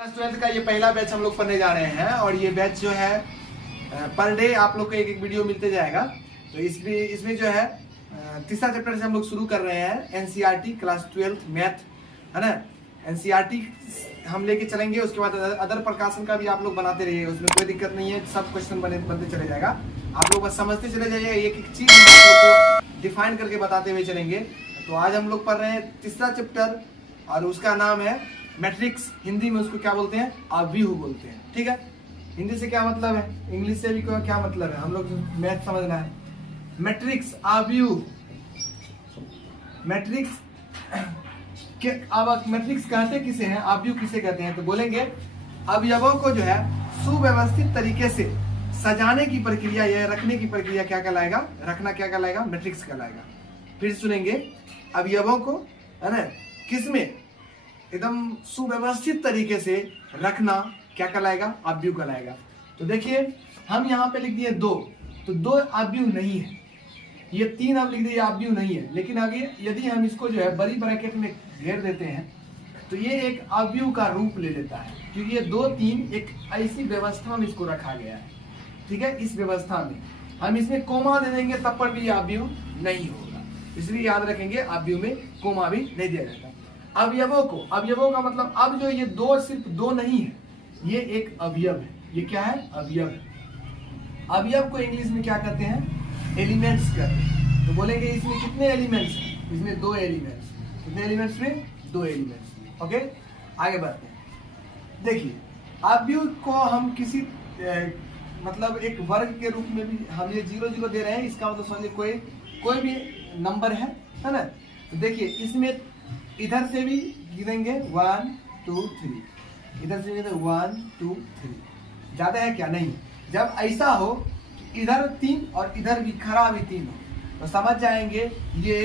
Class 12 का ये पहला बैच हम लोग पढ़ने जा रहे हैं और ये बैच जो है पर डे आप लोग को एक एक वीडियो मिलते जाएगा। तो इसमें जो है तीसरा चैप्टर से हम लोग शुरू कर रहे हैं एनसीईआरटी क्लास 12 मैथ, है ना। एनसीईआरटी हम लेके चलेंगे, उसके बाद अदर प्रकाशन का भी आप लोग बनाते रहिए, उसमें कोई दिक्कत नहीं है, सब क्वेश्चन बनते चले जाएगा। आप लोग बस समझते चले जाइए, एक एक चीज हम आप लोग को डिफाइन करके बताते हुए चलेंगे। तो आज हम लोग पढ़ रहे हैं तीसरा चैप्टर और उसका नाम है मैट्रिक्स। हिंदी में उसको क्या बोलते हैं? अव्यूह बोलते हैं। ठीक है, हिंदी से क्या मतलब है, इंग्लिश से भी क्या मतलब है, हम लोग मैथ समझना है। मैट्रिक्स, अव्यूह, मैट्रिक्स अब मैट्रिक्स कहते किसे हैं, अव्यूह किसे कहते हैं? तो बोलेंगे अवयवों को जो है सुव्यवस्थित तरीके से सजाने की प्रक्रिया या रखने की प्रक्रिया क्या कहलाएगा? रखना क्या कहलाएगा? मैट्रिक्स कहलाएगा। फिर सुनेंगे अवयवों को, है ना, किसमें एकदम सुव्यवस्थित तरीके से रखना क्या कहलाएगा? अव्यूह कहलाएगा। तो देखिए हम यहाँ पे लिख दिए दो, तो दो अव्यूह नहीं है, ये तीन हम लिख दिए अव्यूह नहीं है। लेकिन आगे यदि हम इसको जो है बड़ी ब्रैकेट में घेर देते हैं तो ये एक अव्यूह का रूप ले लेता है, क्योंकि ये दो तीन एक ऐसी व्यवस्था में इसको रखा गया है। ठीक है, इस व्यवस्था में हम इसमें कोमा दे देंगे तब पर भी अव्यूह नहीं होगा, इसलिए याद रखेंगे अव्यूह में कोमा भी नहीं दिया जाता। अवयवों को, अवयवों का मतलब अब जो ये दो सिर्फ दो नहीं है, ये एक अवयव है। ये क्या है? अवयव है। अवयव को इंग्लिश में क्या कहते हैं? एलिमेंट्स कहते हैं। तो बोलेंगे इसमें कितने एलिमेंट्स हैं? इसमें दो एलिमेंट्स। कितने एलिमेंट्स में? दो एलिमेंट्स। ओके, आगे बढ़ते हैं। देखिए अवयव को हम किसी मतलब एक वर्ग के रूप में भी हम ये 0 0 दे रहे हैं, इसका मतलब समझिए कोई भी नंबर है ना। तो देखिए इसमें इधर से भी गिनेंगे 1 2 3, इधर से गिनेंगे 1 2 3, ज्यादा है क्या? नहीं। जब ऐसा हो इधर 3 और इधर भी खड़ा भी 3 हो तो समझ जाएंगे ये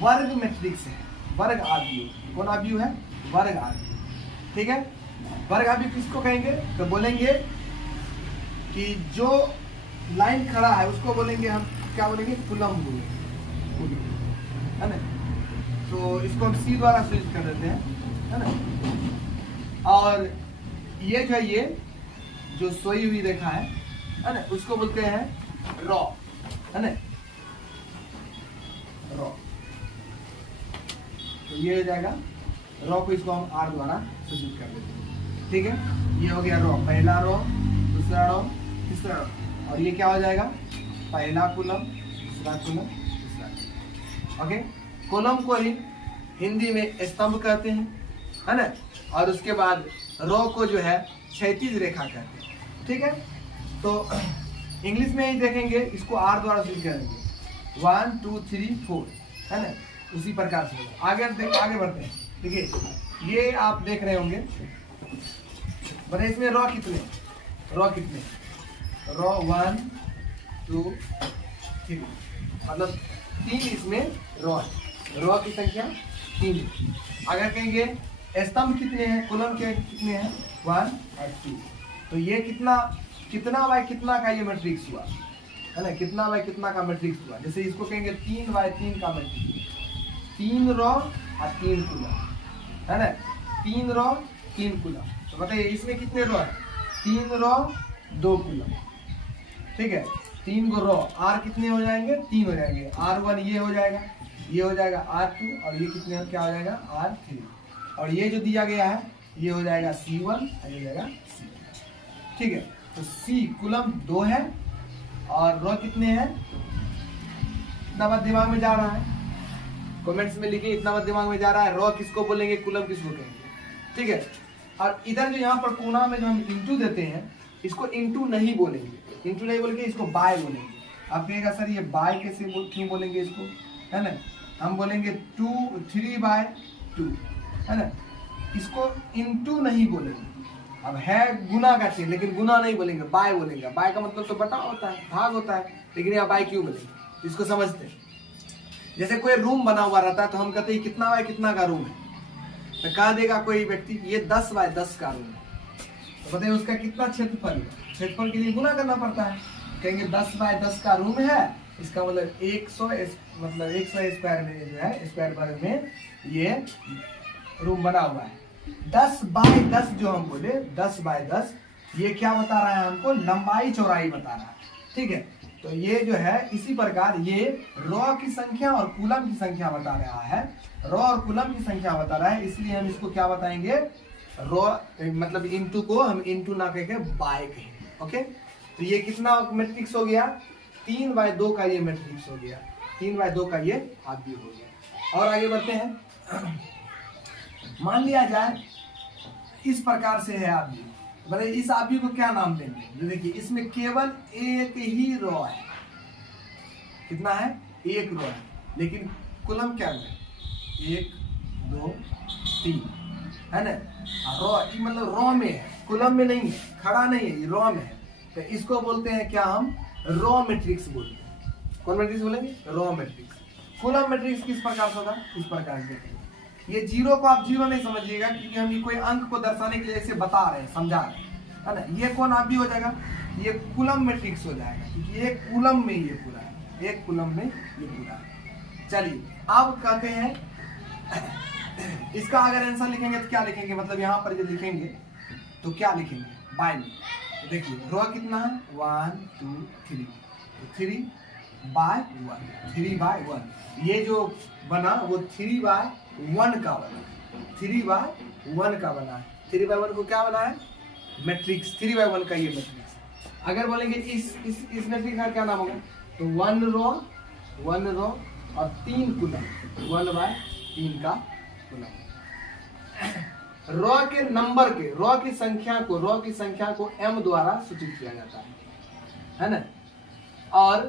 वर्ग मैट्रिक्स है, वर्ग अवयव। कौन अवयव है? वर्ग अवयव। ठीक है, वर्ग अवयव किसको कहेंगे? तो बोलेंगे कि जो लाइन खड़ा है उसको बोलेंगे हम क्या बोलेंगे? कुलम बोलेंगे, है ना। तो इसको हम सी द्वारा सूचित कर देते हैं, है ना। और ये जो है, ये जो सोई हुई रेखा है ना, उसको बोलते हैं रॉ, है ना, रॉ। तो ये हो जाएगा रॉ को, इसको हम आर द्वारा सूचित कर देते हैं। ठीक है, ये हो गया रॉ, पहला रॉ, दूसरा रॉ, तीसरा रॉ। और ये क्या हो जाएगा? पहला कॉलम, दूसरा कॉलम, तीसरा कॉलम। ओके, कॉलम को ही हिंदी में स्तंभ कहते हैं, है ना। और उसके बाद रो को जो है क्षैतिज रेखा कहते हैं। ठीक है, तो इंग्लिश में ही देखेंगे, इसको आर द्वारा सूचित करेंगे 1 2 3 4, है ना। उसी प्रकार से आगे बढ़ते हैं। देखिए ये आप देख रहे होंगे, बने इसमें रो कितने? रो कितने? रो 1 2 3, मतलब 3 इसमें रो है। रो की संख्या 3। अगर कहेंगे स्तंभ कितने हैं, कॉलम के कितने हैं? 1 और 2। तो ये कितना बाय कितना का ये मैट्रिक्स हुआ, है ना। कितना बाय कितना का मैट्रिक्स हुआ? जैसे इसको कहेंगे 3 बाय 3 का मैट्रिक्स, 3 रो और 3 कॉलम, है ना। 3 रो 3 कॉलम। तो बताइए इसमें कितने रो है? 3 रो 2 कॉलम। ठीक है, 3 रो, आर कितने हो जाएंगे? 3 हो जाएंगे। R1 ये हो जाएगा, ये हो जाएगा R2, और ये कितने क्या हो जाएगा? R3। और ये जो दिया गया है ये हो जाएगा C1 और ये हो जाएगा C2। ठीक है, तो C कॉलम 2 है और रो कितने हैं? इतना बात दिमाग में जा रहा है? कमेंट्स में लिखिए इतना बात दिमाग में जा रहा है। रो किसको बोलेंगे, कॉलम किसको कहेंगे? ठीक है, और इधर जो यहाँ पर कोना में जो हम इंटू देते हैं, इसको इंटू नहीं बोलेंगे, इंटू नहीं बोलेंगे, इसको बाय बोलेंगे। आप कहेगा सर ये बाय कैसे क्यों बोलेंगे इसको, है ना। हम बोलेंगे 3 बाय 2, है ना। इसको इंटू नहीं बोलेंगे। अब है गुना का चीज, लेकिन गुना नहीं बोलेंगे, बाय बोलेंगे। बाय का मतलब तो बटा होता है, भाग होता है, लेकिन यहाँ बाय क्यों बोलेंगे? इसको समझते हैं। जैसे कोई रूम बना हुआ रहता है तो हम कहते हैं कितना बाय कितना का रूम है, तो कह देगा कोई व्यक्ति ये 10 बाय 10 का रूम है। तो बताइए उसका कितना क्षेत्रफल है? क्षेत्रफल के लिए गुना करना पड़ता है। कहेंगे 10 बाय 10 का रूम है, इसका मतलब 100 स्क्वायर में जो है स्क्वायर वर्ग में ये रूम बना हुआ है। 10 बाय 10 जो हम बोले 10 बाय 10 ये क्या बता रहा है हमको, लंबाई चौड़ाई बता रहा है, ठीक है। तो ये जो है इसी प्रकार ये रॉ की संख्या और कूलम की संख्या बता रहा है, रॉ और कूलम की संख्या बता रहा है, इसलिए हम इसको क्या बताएंगे, रॉ मतलब इनटू को हम इनटू ना कह के बाय कहेंगे, ओके। तो ये कितना मैट्रिक्स हो गया, 3 बाय 2 का ये मैट्रिक्स हो गया, 3 बाय 2 का ये आव्यूह हो गया। और आगे बढ़ते हैं, मान लिया जाए इस प्रकार से है आव्यूह, मतलब इस आव्यूह को क्या नाम देंगे, देखिए इसमें केवल एक ही रॉ है, कितना है, एक रॉ है, लेकिन कूलम क्या है, 1 2 3 है ना, रॉ मतलब रॉ में है, कूलम में नहीं है, खड़ा नहीं है, ये रॉ में है, तो इसको बोलते हैं क्या, हम रॉ मैट्रिक्स बोलते हैं। कौन मैट्रिक्स बोलेंगे, रॉ मैट्रिक्स। कूलम मैट्रिक्स किस प्रकार से होगा, इस प्रकार से। ये जीरो को आप जीरो नहीं समझिएगा, क्योंकि हम ये कोई अंक को दर्शाने के लिए ऐसे बता रहे हैं, समझा रहे हैं, है ना। ये कौन आप भी हो जाएगा, ये कूलम मैट्रिक्स हो जाएगा, क्योंकि एक कूलम में ये पूरा है, एक कूलम में ये पूरा है। चलिए अब कहते हैं इसका अगर आंसर लिखेंगे तो क्या लिखेंगे, मतलब यहाँ पर जो लिखेंगे तो क्या लिखेंगे, बाय में। देखिए रॉ कितना है, 1 2 3, तो 3 बाय 1, 3 बाय 1, ये जो बना वो 3 बाय 1 का बना, 3 बाय 1 का बना है, 3 बाय 1 को क्या बना है, मैट्रिक्स, 3 बाय 1 का ये मैट्रिक्स। अगर बोलेंगे इस मैट्रिक्स का क्या नाम होगा, तो 1 रॉ और 3 कूलम, 1 बाय 3 का कूलम। रॉ के नंबर के, रॉ की संख्या को m द्वारा सूचित किया जाता है ना, और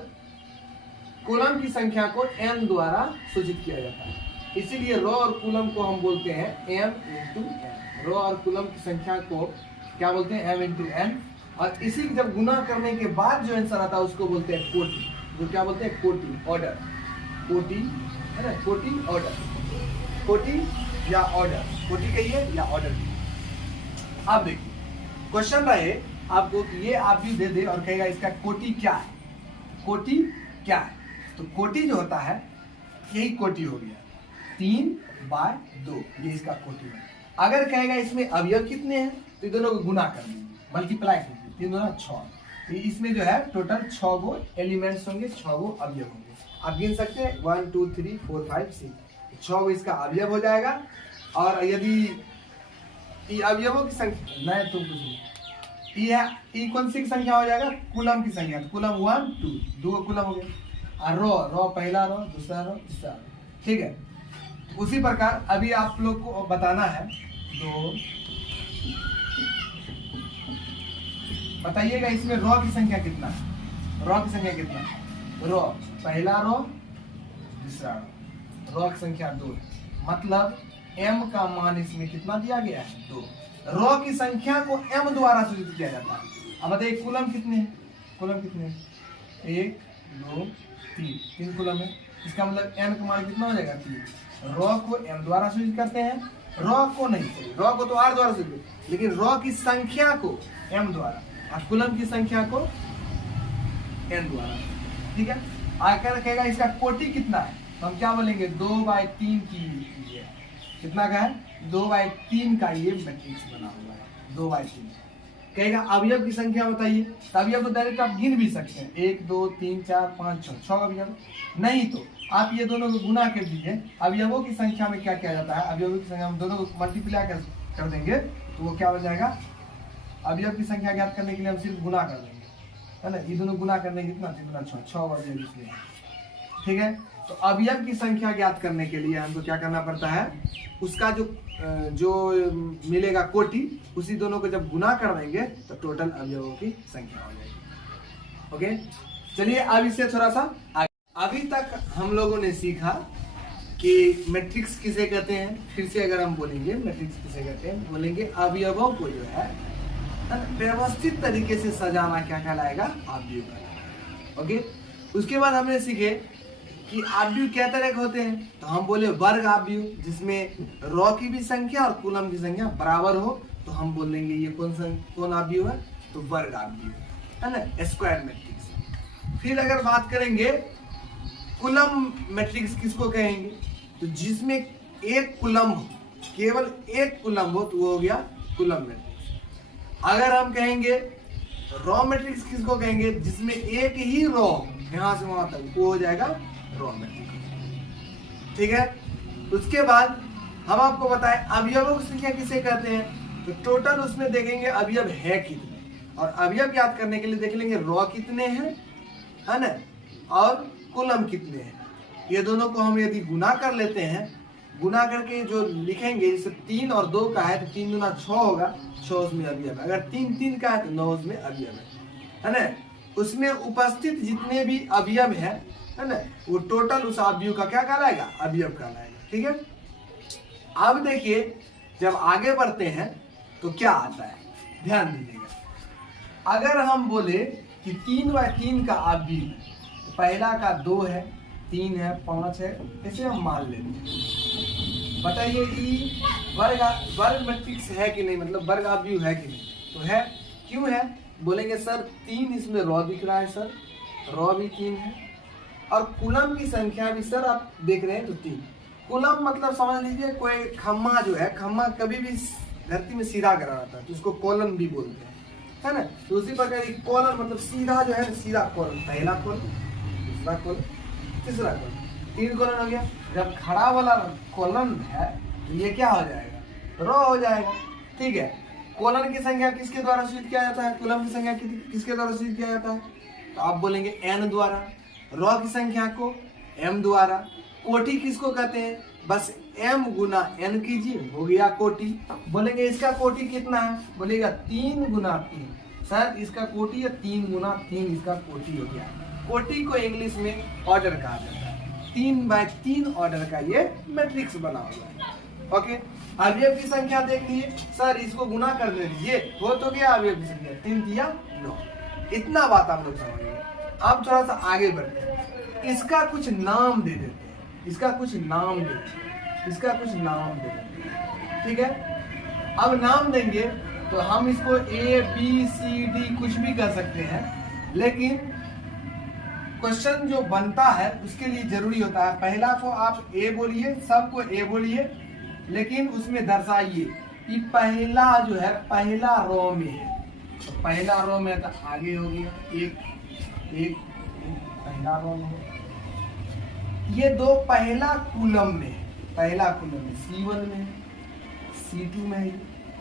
कूलम की संख्या को n द्वारा सूचित किया जाता है, इसीलिए रॉ और कूलम को हम बोलते हैं m इंटू n। रॉ और कूलम की संख्या को क्या बोलते हैं, m इंटू n, और इसी जब गुना करने के बाद जो आंसर आता है उसको बोलते हैं कोटि, जो क्या बोलते हैं, कोटि, ऑर्डर, कोटि है ना, कोटि ऑर्डर, कोटि या ऑर्डर, कोटि कहिए या ऑर्डर कहिए। अब देखिए क्वेश्चन रहे आपको कि ये आप भी दे दे और कहेगा इसका कोटि क्या है, कोटि क्या है, तो कोटि जो होता है यही कोटि हो गया, 3 बाय 2, ये इसका कोटि है। अगर कहेगा इसमें अवयव कितने हैं, तो ये दोनों को गुना कर लीजिए, मल्टीप्लाई कर लीजिए, 3 2 6, तो इसमें जो है टोटल 6 गो एलिमेंट्स होंगे, 6 गो अवयव होंगे। आप गिन सकते हैं 1 2 3 4 5 6, 6 गो इसका अवयव हो जाएगा। और यदि अवयवों की संख्या नहीं तो कुछ नहीं, कौन सी संख्या हो जाएगा, कूलम की संख्या, कूलम 1 2, 2 कूलम हो गया, और रॉ पहला रॉ, दूसरा रॉ, तीसरा रॉ, ठीक है। उसी प्रकार अभी आप लोग को बताना है, तो बताइएगा इसमें रॉ की संख्या कितना है, रॉ की संख्या कितना है, रॉ पहला रॉ, दूसरा रॉ की संख्या 2 है, मतलब m का मान इसमें कितना दिया गया है, 2। रॉ की संख्या को m द्वारा सूचित किया जाता है। अब बताइए कूलम कितने हैं, कूलम कितने हैं, 1 2 3 कूलम है, इसका मतलब n का मान कितना हो जाएगा, 3। रॉ को m द्वारा सूचित करते हैं, रॉ को नहीं, रॉ को तो r द्वारा सूचित, लेकिन रॉ की संख्या को m द्वारा और कूलम की संख्या को n द्वारा, ठीक है। आकर कहेगा इसका कोटि कितना है, तो हम क्या बोलेंगे, 2 बाय 3 की, कितना का है, 2 बाय 3 का ये मैट्रिक्स बना हुआ है, 2 बाय 3। कहेगा अवयव की संख्या बताइए, तो अवयव तो डायरेक्ट आप गिन भी सकते हैं, 1 2 3 4 5 6 अवयव, नहीं तो आप ये दोनों को गुना कर दीजिए। अवयवों की संख्या में क्या किया जाता है, अवयवों की संख्या में दोनों को मल्टीप्लाई कर देंगे तो वो क्या हो जाएगा, अवयव की संख्या ज्ञात करने के लिए हम सिर्फ गुना कर देंगे, है ना, ये दोनों गुना करने कितना, 3 6 अवयव इसलिए, ठीक है। तो अवयव की संख्या ज्ञात करने के लिए हमको क्या करना पड़ता है, उसका जो मिलेगा कोटि, उसी दोनों को जब गुना कर देंगे तो टोटल अवयवों की संख्या हो जाएगी, ओके। चलिए अब इससे थोड़ा सा आगे। अभी तक हम लोगों ने सीखा कि मैट्रिक्स किसे कहते हैं, फिर से अगर हम बोलेंगे मैट्रिक्स किसे कहते हैं, बोलेंगे अवयवों को जो है व्यवस्थित तरीके से सजाना क्या कहलाएगा, आव्यूह कहलाएगा, ओके। उसके बाद हमने सीखे कि आव्यूह क्या तरह के होते हैं, तो हम बोले वर्ग आव्यूह, जिसमें रॉ की भी संख्या और कूलम की संख्या बराबर हो, तो हम बोलेंगे ये कौन आव्यूह है, तो वर्ग आव्यूह, है ना, स्क्वायर मैट्रिक्स। फिर अगर बात करेंगे कूलम मैट्रिक्स किसको कहेंगे, तो जिसमें एक कूलम हो, केवल एक कूलम हो तो वो हो गया कूलम मैट्रिक्स। अगर हम कहेंगे रॉ मैट्रिक्स किसको कहेंगे, जिसमें एक ही रॉ यहां से वहां तक, वो हो जाएगा रॉ मैट्रिक्स। ठीक है, उसके बाद हम आपको बताएं अवयवों की संख्या किसे कहते हैं, तो टोटल उसमें देखेंगे अवयव है कितने, और अवयव याद करने के लिए देख लेंगे रॉ कितने हैं, है ना, और कूलम कितने हैं। ये दोनों को हम यदि गुना कर लेते हैं, गुना करके जो लिखेंगे, जैसे 3 और 2 का है तो 3 दूना 6 होगा, 6 उसमें अवयव है। अगर 3 3 का है तो 9 उसमें अवयव है ना। उसमें उपस्थित जितने भी अवयव है ना, वो टोटल उस अवयव का क्या कहलाएगा, अवयव कहलाएगा। ठीक है, अब देखिए जब आगे बढ़ते हैं तो क्या आता है, ध्यान दीजिएगा। अगर हम बोले कि 3/3 का अवयव, तो पहला का 2 है, 3 है, 5 है, ऐसे हम मान लेते हैं। बताइए ई वर्ग मैट्रिक्स है कि नहीं, मतलब वर्ग अवयव है कि नहीं, तो है। क्यों है, बोलेंगे सर 3 इसमें रॉ दिख रहा है, सर रॉ भी 3 है, और कूलम की संख्या भी सर आप देख रहे हैं तो 3। कूलम मतलब समझ लीजिए कोई खम्मा जो है, खम्मा कभी भी धरती में सीधा करा रहता है तो उसको कॉलम भी बोलते हैं, है ना। तो उसी प्रकार कॉलम मतलब सीधा जो है, सीधा कॉलम, पहला कॉलम, दूसरा कॉलम, तीसरा कॉलम, 3 कॉलम हो गया। जब खड़ा वाला कॉलम है तो ये क्या हो जाएगा, रॉ हो जाएगा। ठीक है, कॉलम की संख्या किसके द्वारा सूचित किया जाता है, कॉलम की संख्या किसके द्वारा सूचित किया जाता है, तो आप बोलेंगे n द्वारा, रॉ की संख्या को m द्वारा, कोटि किसको कहते हैं, बस m गुना n कीजिए, हो गया कोटि। बोलेंगे इसका कोटि कितना है, बोलेगा 3 गुना 3, सर इसका कोटि है 3 गुना 3, इसका कोटि हो गया। कोटि को इंग्लिश में ऑर्डर कहा जाता है, 3/3 ऑर्डर का ये मैट्रिक्स बना हुआ है। ओके, अवयव की संख्या देख लीजिए, सर इसको गुना कर दीजिए, हो तो गया अवयव की संख्या, 3 दिया 9। इतना बात आप लोग समझ गए। अब थोड़ा सा आगे बढ़ते हैं, इसका कुछ नाम दे देते हैं, इसका कुछ नाम दे देते हैं, इसका कुछ नाम दे देते हैं। ठीक है, अब नाम देंगे तो हम इसको A B C D कुछ भी कर सकते हैं, लेकिन क्वेश्चन जो बनता है उसके लिए जरूरी होता है, पहला को आप A बोलिए, सबको A बोलिए, लेकिन उसमें दर्शाइए कि पहला जो है पहला रो में है, तो पहला रो में तो आगे हो गया एक पहला रो में है। ये 2 पहला कूलम में है, पहला कूलम में C1 में है, C2 में है,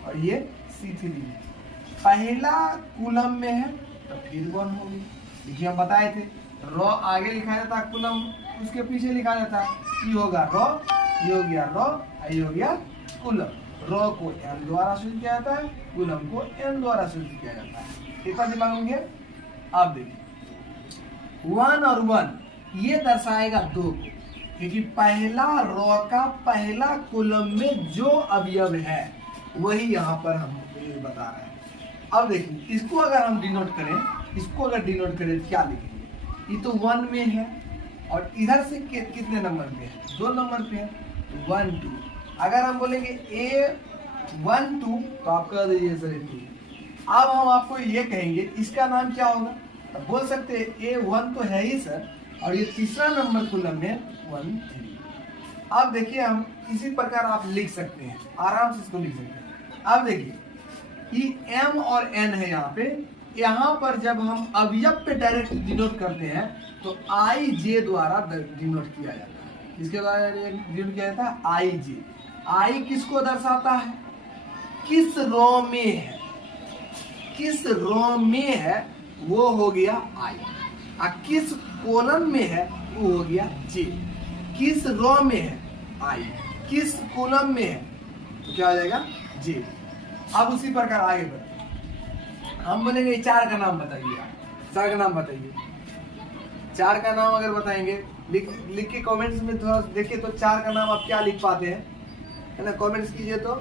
और ये C3 में। पहला कूलम में है तो फिर 1 हो गई। देखिए हम बताए थे रॉ आगे लिखा जाता है, कूलम उसके पीछे लिखा जाता है। ये होगा रॉ, ये हो गया रॉ, ये हो गया कूलम। रॉ को m द्वारा सूचित किया जाता है, कूलम को n द्वारा सूचित किया जाता है। इतना दिमाग में गया। अब देखिए 1 और 1 ये दर्शाएगा 2 को, क्योंकि पहला रॉ का पहला कॉलम में जो अवयव है वही यहाँ पर हम बता रहे हैं। अब देखिए इसको अगर हम डिनोट करें, इसको अगर डिनोट करें क्या लिखेंगे, ये तो 1 में है और इधर से कितने नंबर पे है, 2 नंबर पे है, 1 2। अगर हम बोलेंगे A1 2 तो आप कह दीजिए सर 2। अब हम आपको ये कहेंगे इसका नाम क्या होगा, तो बोल सकते हैं A1 तो है ही सर, और ये तीसरा नंबर कॉलम में 1 3। अब देखिए हम इसी प्रकार आप लिख सकते हैं, आराम से इसको लिख सकते हैं। अब देखिए ये M और N है यहाँ पे, यहाँ पर जब हम अवयव पे डायरेक्ट डिनोट करते हैं तो IJ द्वारा डिनोट किया जाता है। किसके द्वारा डिनोट किया जाता है, IJ। I किसको दर्शाता है, किस रो में है, किस रो में है वो हो गया I, और किस कॉलम में है वो हो गया J। किस रो में है I, किस कॉलम में है तो क्या हो जाएगा J। अब उसी प्रकार आगे बढ़ते, हम बोलेंगे 4 का नाम बताइए, आप 4 का नाम बताइए। 4 का नाम अगर बताएंगे लिख के कमेंट्स में थोड़ा देखिए तो 4 का नाम आप क्या लिख पाते हैं, है ना, कमेंट्स कीजिए। तो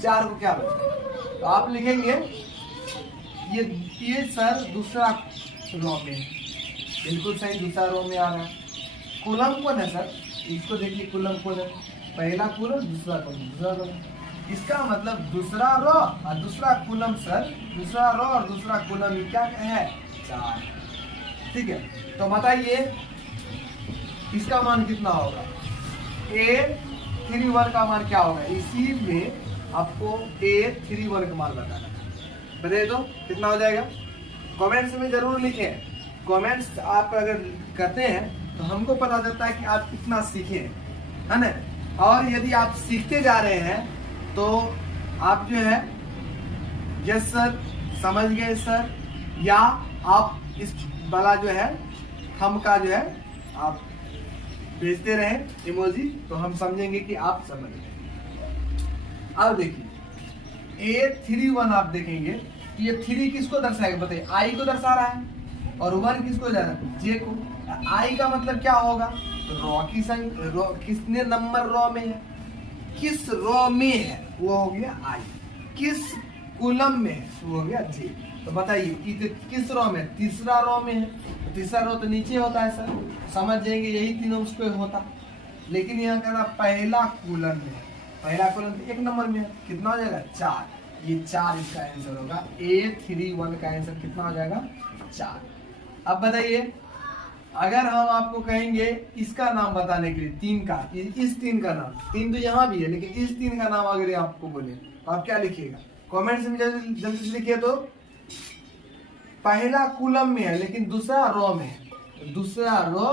4 को क्या बताएं, तो आप लिखेंगे ये सर दूसरा रो में, बिल्कुल सही, दूसरा रो में आ रहा है। कॉलम कौन है सर, इसको देखिए कॉलम कौन है, पहला कॉलम दूसरा कॉलम दूसरा कॉलम, इसका मतलब दूसरा रो और दूसरा कॉलम सर, दूसरा रो और दूसरा कॉलम क्या है 4। ठीक है, तो बताइए इसका मान कितना होगा, A A31 का मान क्या होगा, इसी में आपको A31 का मान बताना, बताइए तो कितना हो जाएगा। कमेंट्स में जरूर लिखें, कमेंट्स आप अगर करते हैं तो हमको पता चलता है कि आप कितना सीखे है ना। और यदि आप सीखते जा रहे हैं तो आप जो है यस सर, समझ गए सर, या आप इस वाला जो है हम का जो है आप भेजते रहें इमोजी, तो हम समझेंगे कि आप समझ गए। अब देखिए A31 आप देखेंगे कि ये 3 किसको दर्शाएगा, बताइए, आई को दर्शा रहा है, और 1 किसको जा रहा है, जे को। आई का मतलब क्या होगा, रॉ की संख्या, किसने नंबर रॉ में है, किस रॉ में है, वो हो गया आई, किस कॉलम में है, वो हो गया जे। तो बताइए किस रॉ में, तीसरा रॉ में है, तो तीसरा रॉ तो नीचे होता है सर, समझ जाएंगे यही तीनों उस पे होता, लेकिन यहाँ कहना पहला कॉलम में है, पहला कॉलम 1 नंबर में है, कितना हो जाएगा 4, ये 4 इसका आंसर होगा। A31 का आंसर कितना हो जाएगा 4। अब बताइए अगर हम आपको कहेंगे इसका नाम बताने के लिए 3 का, इस 3 का नाम, 3 तो यहाँ भी है लेकिन इस 3 का नाम अगर आपको बोले तो आप क्या लिखिएगा, कमेंट्स में जल्दी से लिखिए। तो पहला कॉलम में है लेकिन दूसरा रो में है, दूसरा रो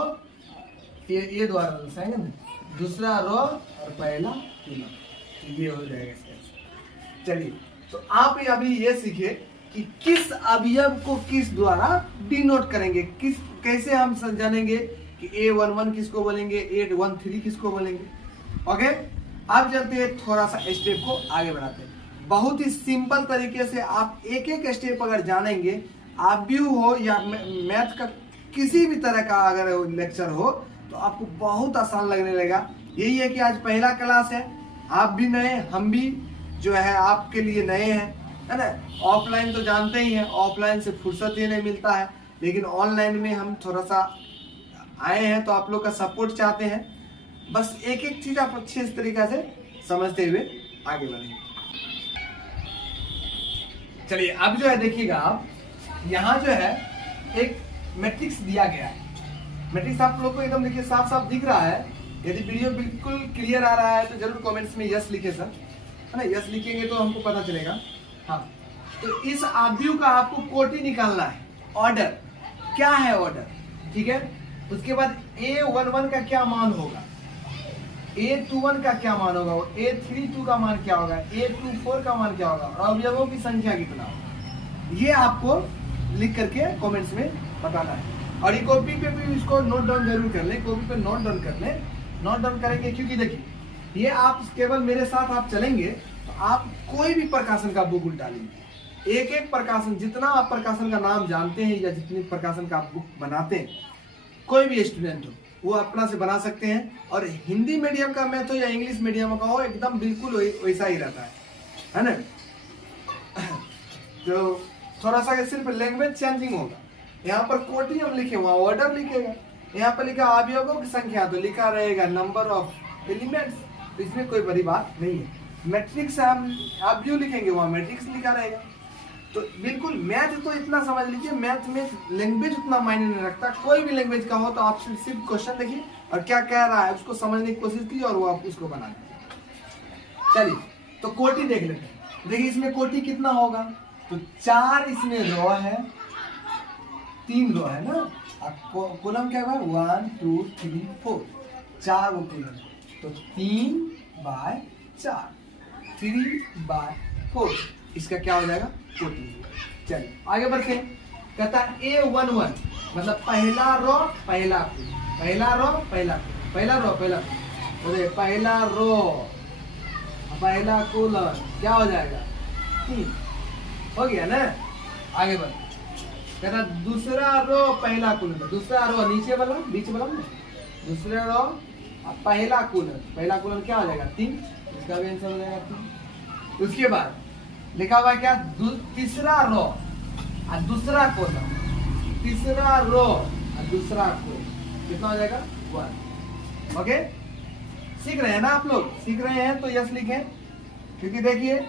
ये द्वारा दर्शाएंगे ना, दूसरा रो और पहला कॉलम, ये हो जाएगा इसका। चलिए तो आप अभी ये सीखे कि किस अवयव को किस द्वारा डिनोट करेंगे, किस कैसे हम जानेंगे कि A11 किसको बोलेंगे, A13 किसको बोलेंगे। ओके, अब चलते हैं थोड़ा सा स्टेप को आगे बढ़ाते हैं। बहुत ही सिंपल तरीके से आप एक एक स्टेप अगर जानेंगे, आप भी हो या मैथ का किसी भी तरह का अगर लेक्चर हो तो आपको बहुत आसान लगने लगेगा। यही है कि आज पहला क्लास है, आप भी नए, हम भी जो है आपके लिए नए हैं, है ना। ऑफलाइन तो जानते ही हैं, ऑफलाइन से फुर्सत ही नहीं मिलता है, लेकिन ऑनलाइन में हम थोड़ा सा आए हैं तो आप लोग का सपोर्ट चाहते हैं। बस एक एक चीज आप अच्छे तरीके से समझते हुए आगे बढ़ेंगे। चलिए अब जो है देखिएगा आप, यहाँ जो है एक मैट्रिक्स दिया गया है। मैट्रिक्स आप लोग को एकदम देखिए साफ साफ दिख रहा है। यदि वीडियो बिल्कुल क्लियर आ रहा है तो जरूर कमेंट्स में यस लिखे सर, है ना। यस लिखेंगे तो हमको पता चलेगा। हाँ, तो इस आव्यूह का आपको कोटि निकालना है, ऑर्डर क्या है, ऑर्डर, ठीक है। उसके बाद A11 का क्या मान होगा, A21 का क्या मान होगा, A32 का मान क्या होगा, A24 का मान क्या होगा, और अवयवों की संख्या कितना होगा, ये आपको लिख करके कमेंट्स में बताना है। और ये कॉपी पे भी इसको नोट डाउन जरूर कर ले, कॉपी पे नोट डाउन कर ले। नोट डाउन करेंगे क्योंकि देखिए ये आप केवल मेरे साथ आप चलेंगे तो आप कोई भी प्रकाशन का बुक उल्टा लेंगे, एक एक प्रकाशन, जितना आप प्रकाशन का नाम जानते हैं या जितने प्रकाशन का आप बुक बनाते हैं, कोई भी स्टूडेंट हो वो अपना से बना सकते हैं। और हिंदी मीडियम का मैथ हो या इंग्लिश मीडियम का हो, एकदम बिल्कुल वैसा ही रहता है ना। तो थोड़ा सा सिर्फ लैंग्वेज चेंजिंग होगा। यहाँ पर कोटि हम लिखे, वहाँ ऑर्डर लिखेगा। यहाँ पर लिखा अवयवों की संख्या, तो लिखा रहेगा नंबर ऑफ एलिमेंट्स, तो इसमें कोई बड़ी बात नहीं है। मैट्रिक्स हम अवयव लिखेंगे, वहाँ मैट्रिक्स लिखा रहेगा। तो बिल्कुल मैथ तो इतना समझ लीजिए, मैथ में लैंग्वेज उतना मायने नहीं रखता। कोई भी लैंग्वेज का हो तो आप सिर्फ क्वेश्चन देखिए और क्या कह रहा है उसको समझने की कोशिश कीजिए और वो आप उसको बना लीजिए। चलिए तो कोटि देख लेते हैं। देखिए इसमें कोटि कितना होगा, तो 4 इसमें रो है, 3 रो है ना। कॉलम क्या होगा, 1 2 3 4, 4 वो कॉलम, तो 3/4, 3/4 इसका क्या हो जाएगा, कोटि। चलिए आगे बढ़ते हैं। कहता है A11 मतलब पहला रो पहला कॉलम, पहला रो पहला कॉलम, पहला रो पहला कॉलम, पहला रो पहला कॉलम क्या हो जाएगा, 3 हो गया ना। आगे बढ़, कहता दूसरा रो पहला कॉलम, दूसरा रो नीचे वाला बीच वाला ना, दूसरा रो पहला कॉलम क्या हो जाएगा, 3, इसका भी आंसर हो जाएगा 3। उसके बाद लिखा हुआ क्या, तीसरा रो और दूसरा कॉलम, तीसरा रो और दूसरा कॉलम कितना हो जाएगा, 1। ओके, सीख रहे हैं ना आप लोग, सीख रहे हैं तो यस लिखें। क्योंकि देखिए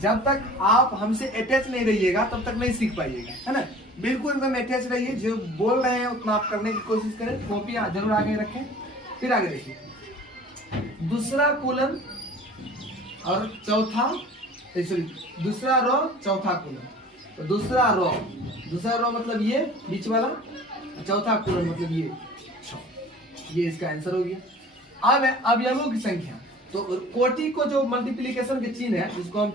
जब तक आप हमसे अटैच नहीं रहिएगा तब तक नहीं सीख पाइएगा, है ना। बिल्कुल एकदम अटैच रहिए, जो बोल रहे हैं उतना आप करने की कोशिश करें। कॉपी जरूर आगे रखें। फिर आगे देखिए, दूसरा कॉलम और चौथा, सॉरी दूसरा रो चौथा कॉलम, तो दूसरा रो मतलब ये बीच वाला, चौथा कॉलम मतलब ये इसका आंसर हो गया। अब अवयवों की संख्या, तो कोटि को जो मल्टीप्लिकेशन के चिन्ह है जिसको हम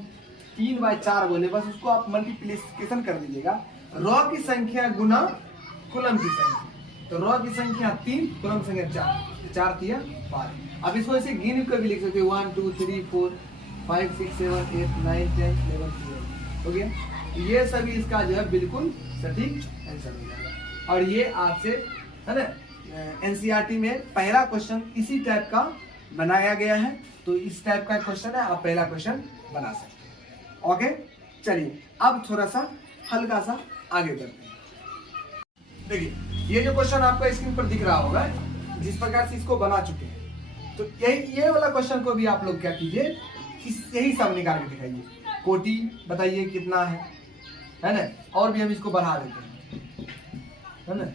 3/4 बोले, बस उसको आप मल्टीप्लिकेशन कर दीजिएगा। रो की संख्या गुना कॉलम की संख्या, तो रो की संख्या 3, कॉलम की संख्या 4, 4 3 12। अब इसको ऐसे गिन कर भी लिख सकते हैं 1 2 3 4 5 6 7 8 9 10 11 12 हो गया। ये सभी इसका जो है बिल्कुल सटीक आंसर हो जाएगा। और ये आपसे है ना एनसीईआरटी में पहला क्वेश्चन इसी टाइप का बनाया गया है, तो इस टाइप का क्वेश्चन है, आप पहला क्वेश्चन बना सकते हैं। ओके, चलिए अब थोड़ा सा हल्का सा आगे बढ़ते हैं। देखिए ये जो क्वेश्चन आपका स्क्रीन पर दिख रहा होगा, जिस प्रकार से इसको बना चुके हैं, तो ये वाला क्वेश्चन को भी आप लोग क्या कीजिए, यही सब निकाल के दिखाइए। कोटि बताइए कितना है ना, और भी हम इसको बढ़ा देते हैं, है ना।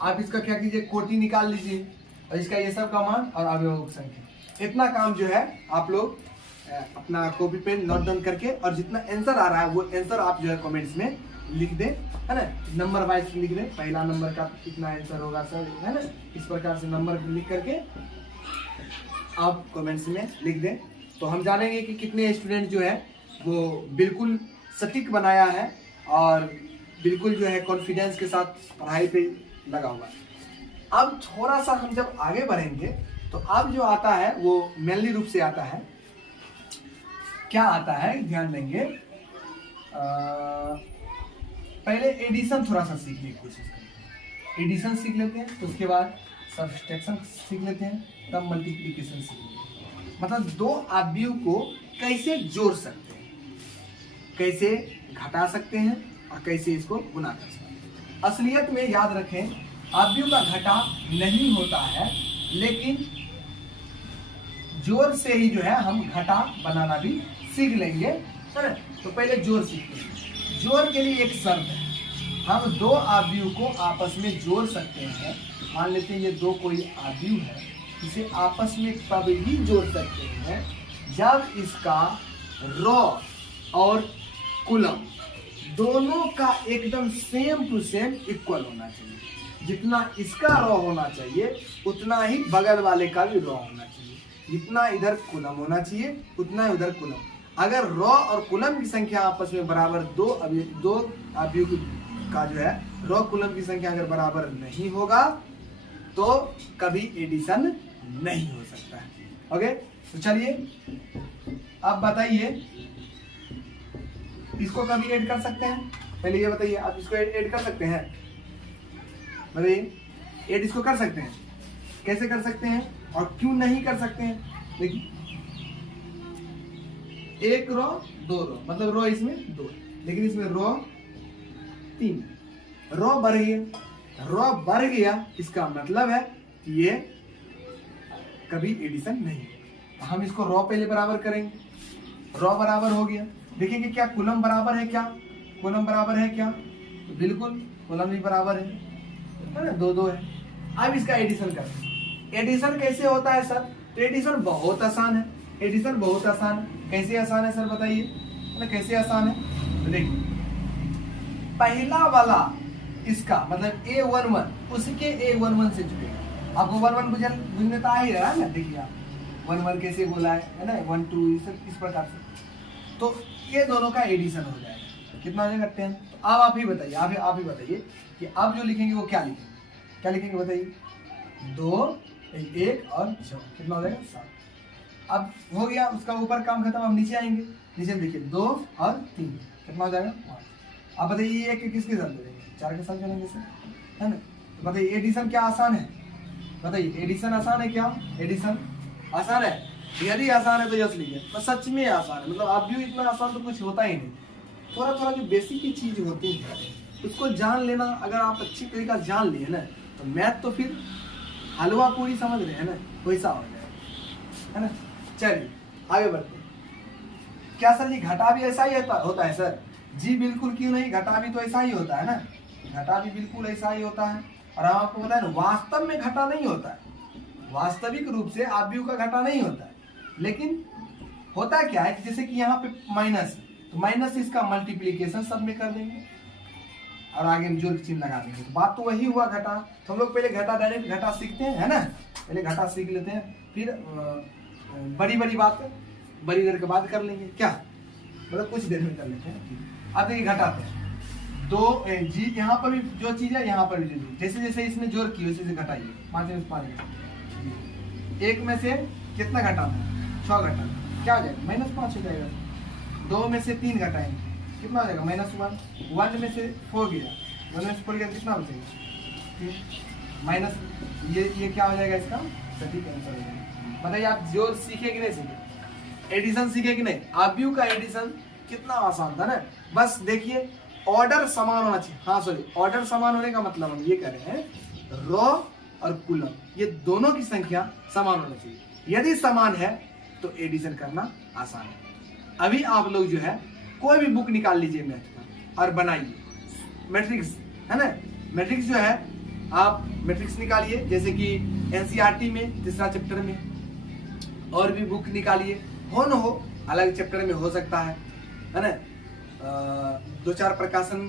आप इसका क्या कीजिए, कोटि निकाल लीजिए और इसका ये सब का मान और अवयवों की संख्या, इतना काम जो है आप लोग अपना कॉपी पे नोट डाउन करके, और जितना आंसर आ रहा है वो आंसर आप जो है कमेंट्स में लिख दें, है ना, नंबर वाइज लिख दें, पहला नंबर का कितना आंसर होगा सर, है ना, इस प्रकार से नंबर लिख करके आप कमेंट्स में लिख दें, तो हम जानेंगे कि कितने स्टूडेंट जो है वो बिल्कुल सटीक बनाया है और बिल्कुल जो है कॉन्फिडेंस के साथ पढ़ाई पे लगा हुआ है। अब थोड़ा सा हम जब आगे बढ़ेंगे तो अब जो आता है वो मेनली रूप से आता है, क्या आता है ध्यान देंगे, पहले एडिशन थोड़ा सा सीखने की कोशिश करते हैं, एडिशन सीख लेते हैं, तो उसके बाद सब्सट्रैक्शन सीख लेते हैं, तब मल्टीप्लिकेशन सीख लेते हैं। मतलब दो अवयव को कैसे जोड़ सकते हैं, कैसे घटा सकते हैं और कैसे इसको गुना कर सकते हैं। असलियत में याद रखें, अवयव का घटा नहीं होता है, लेकिन जोड़ से ही जो है हम घटा बनाना भी सीख लेंगे, है ना। तो पहले जोड़ सीख लेंगे। जोड़ के लिए एक शर्त है, हम दो अवयव को आपस में जोड़ सकते हैं। मान लेते हैं ये दो कोई अवयव है, इसे आपस में तब ही जोड़ सकते हैं जब इसका रो और कॉलम दोनों का एकदम सेम टू सेम इक्वल होना चाहिए। जितना इसका रो होना चाहिए उतना ही बगल वाले का भी रो होना चाहिए, जितना इधर कॉलम होना चाहिए उतना ही उधर कॉलम। अगर रो और कॉलम की संख्या आपस में बराबर, दो अवयव का जो है रो कॉलम की संख्या अगर बराबर नहीं होगा तो कभी एडिशन नहीं हो सकता है। ओके, तो चलिए अब बताइए, इसको कभी ऐड कर सकते हैं? पहले ये बताइए, आप इसको ऐड कर सकते हैं? बताइए, ऐड इसको कर सकते हैं? कैसे कर सकते हैं और क्यों नहीं कर सकते हैं? देखिए, एक रो दो रो, मतलब रो इसमें दो, लेकिन इसमें रो 3, रो बढ़ गया। रो बढ़ गया इसका मतलब है कि ये कभी एडिशन नहीं। हम इसको रो पहले बराबर करेंगे, रो बराबर हो गया, देखेंगे क्या कॉलम बराबर है, क्या कॉलम बराबर है क्या, तो बिल्कुल कॉलम भी बराबर है ना, 2 2 है। अब इसका एडिशन करते हैं। एडिशन कैसे होता है सर? तो एडिशन बहुत आसान है, एडिशन बहुत आसान है। कैसे आसान है सर बताइए, कैसे आसान है? तो देखिए, पहला वाला इसका मतलब A11 उसके A11 से जुड़ेगा। आपको 1 1 बुझने तो आ ही रहा है ना, देखिए आप 1 1 कैसे बोला है ना, 1 2 इस प्रकार से, तो ये दोनों का एडिशन हो जाएगा। कितना हो जाएगा 10। तो अब आप ही बताइए, आप ही बताइए कि आप जो लिखेंगे वो क्या लिखेंगे, क्या लिखेंगे बताइए? 2 1 और 6, कितना हो जाएगा 7। अब हो गया उसका ऊपर काम खत्म। अब नीचे आएंगे, नीचे देखिए 2 और 3, कितना हो जाएगा 5। अब बताइए ये किसके साथ जोड़ेंगे? 4 के साथ जोड़ेंगे सर, है ना। तो बताइए एडिशन क्या आसान है? बताइए एडिशन आसान है क्या? एडिशन आसान है? यदि आसान है तो यस लीजिए, तो सच में आसान है। मतलब आप भी इतना आसान तो कुछ होता ही नहीं, थोड़ा थोड़ा जो बेसिक की चीज होती है उसको जान लेना। अगर आप अच्छी तरीका जान लिए ना तो मैथ तो फिर हलवा पूरी समझ रहे हैं ना, वैसा हो जाएगा, है ना। चलिए आगे बढ़ते हैं। क्या सर जी घटा भी ऐसा ही होता है सर? जी बिल्कुल, क्यों नहीं, घटा भी तो ऐसा ही होता है ना, घटा भी बिल्कुल ऐसा ही होता है। और हम आपको बताएं ना, वास्तव में घटा नहीं होता है, वास्तविक रूप से आव्यूह का घटा नहीं होता है, लेकिन होता क्या है कि जैसे कि यहाँ पे माइनस, तो माइनस इसका मल्टीप्लीकेशन सब में कर देंगे और आगे में जोड़ के चिन्ह लगा देंगे, तो बात तो वही हुआ घटा। तो हम लोग पहले घटा डायरेक्ट घटा सीखते हैं, है ना, पहले घटा सीख लेते हैं, फिर बड़ी बड़ी बात बड़ी देर के बाद कर लेंगे, क्या मतलब कुछ देर में कर लेते हैं। अब देखिए घटाते हैं, दो जी यहाँ पर भी जो चीज है यहाँ पर भी जो चीज, जैसे जैसे इसमें जोड़ की वैसे घटाइए, 5 में 5 एक में से कितना घटाना है, 6 घटाना, क्या हो जाएगा -5 हो जाएगा। 2 में से 3 घटाएंगे, कितना हो जाएगा -1। 1 में से 4 गया, 1 में से 4 गया, कितना बचेगा माइनस, ये क्या हो जाएगा इसका सटीक आंसर हो जाएगा। बताइए आप जोड़ सीखे कि नहीं सीखे, एडिशन सीखे कि नहीं। आव्यूह का एडिशन कितना आसान था ना, बस देखिए ऑर्डर समान होना चाहिए। हाँ सॉरी, ऑर्डर समान होने का मतलब हम ये कह रहे हैं रॉ और कुलम ये दोनों की संख्या समान होना चाहिए। यदि समान है तो एडिशन करना आसान है। अभी आप लोग जो है कोई भी बुक निकाल लीजिए मैथ का और बनाइए मैट्रिक्स, है ना, मैट्रिक्स जो है आप मैट्रिक्स निकालिए, जैसे कि एनसीईआरटी में 3रा चैप्टर में, और भी बुक निकालिए, हो न हो अलग चैप्टर में हो सकता है ना, 2-4 प्रकाशन,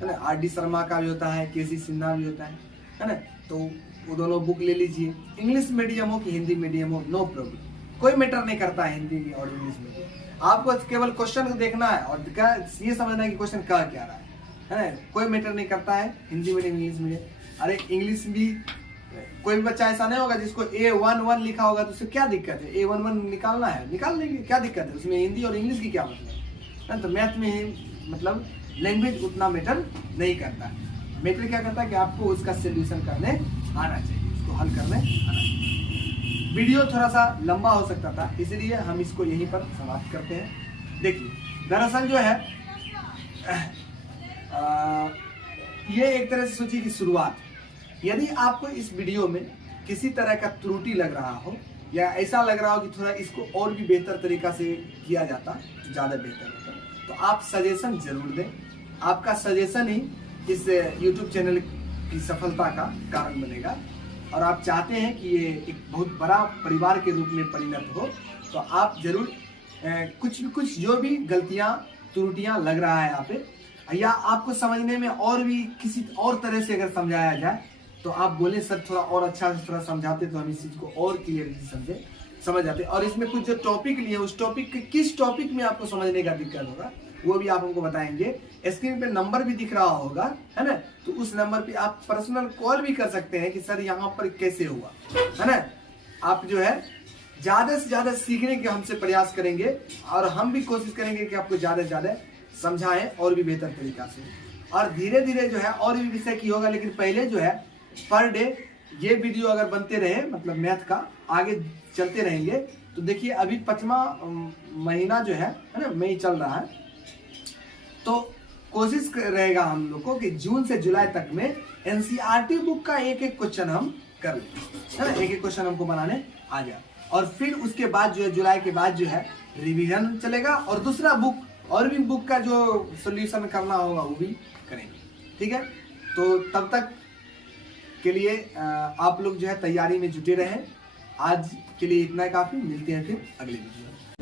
है ना, आर.डी. शर्मा का भी होता है, के.सी. सिन्हा भी होता है ना, तो वो दोनों बुक ले लीजिए। इंग्लिश मीडियम हो कि हिंदी मीडियम हो, नो प्रॉब्लम, कोई मैटर नहीं करता है हिंदी और इंग्लिश मीडियम। आपको केवल क्वेश्चन को देखना है और ये समझना है कि क्वेश्चन कह क्या रहा है ना, कोई मैटर नहीं करता है हिंदी मीडियम इंग्लिश मीडियम। अरे इंग्लिश भी कोई भी बच्चा ऐसा नहीं होगा जिसको A11 लिखा होगा तो उससे क्या दिक्कत है, A11 निकालना है निकाल लेंगे, क्या दिक्कत है उसमें, हिंदी और इंग्लिश की क्या मतलब है। तो मैथ में मतलब लैंग्वेज उतना मैटर नहीं करता है, मैटर क्या करता है कि आपको उसका सोल्यूशन करने आना चाहिए, उसको हल करने आना चाहिए। वीडियो थोड़ा सा लंबा हो सकता था, इसलिए हम इसको यहीं पर समाप्त करते हैं। देखिए दरअसल जो है ये एक तरह से सोचिए कि शुरुआत, यदि आपको इस वीडियो में किसी तरह का त्रुटि लग रहा हो या ऐसा लग रहा हो कि थोड़ा इसको और भी बेहतर तरीका से किया जाता तो ज़्यादा बेहतर होता, तो आप सजेशन जरूर दें। आपका सजेशन ही इस YouTube चैनल की सफलता का कारण बनेगा, और आप चाहते हैं कि ये एक बहुत बड़ा परिवार के रूप में परिणत हो, तो आप जरूर कुछ जो भी गलतियाँ त्रुटियाँ लग रहा है यहाँ पे, या आपको समझने में और भी किसी और तरह से अगर समझाया जाए तो आप बोले सर थोड़ा और अच्छा से थोड़ा समझाते तो हम इस चीज़ को और क्लियरली समझ जाते। और इसमें कुछ जो टॉपिक लिए उस टॉपिक के किस टॉपिक में आपको समझने का दिक्कत होगा वो भी आप हमको बताएंगे। स्क्रीन पे नंबर भी दिख रहा होगा, है ना, तो उस नंबर पे आप पर्सनल कॉल भी कर सकते हैं कि सर यहाँ पर कैसे हुआ, है ना। आप जो है ज़्यादा से ज़्यादा सीखने के हमसे प्रयास करेंगे और हम भी कोशिश करेंगे कि आपको ज़्यादा से ज़्यादा समझाएं और भी बेहतर तरीका से, और धीरे धीरे जो है और भी विषय की होगा। लेकिन पहले जो है पर डे ये वीडियो अगर बनते रहे, मतलब मैथ का आगे चलते रहेंगे, तो देखिए अभी 5वां महीना जो है ना, मई चल रहा है, तो कोशिश रहेगा हम लोग को कि जून से जुलाई तक में एनसीईआरटी बुक का एक एक क्वेश्चन हम कर लें, है ना, एक एक क्वेश्चन हमको बनाने आ जाए, और फिर उसके बाद जो है जुलाई के बाद जो है रिवीजन चलेगा, और दूसरा बुक और भी बुक का जो सॉल्यूशन करना होगा वो भी करेंगे, ठीक है। तो तब तक के लिए आप लोग जो है तैयारी में जुटे रहें। आज के लिए इतना काफ़ी, मिलते हैं फिर अगले वीडियो में।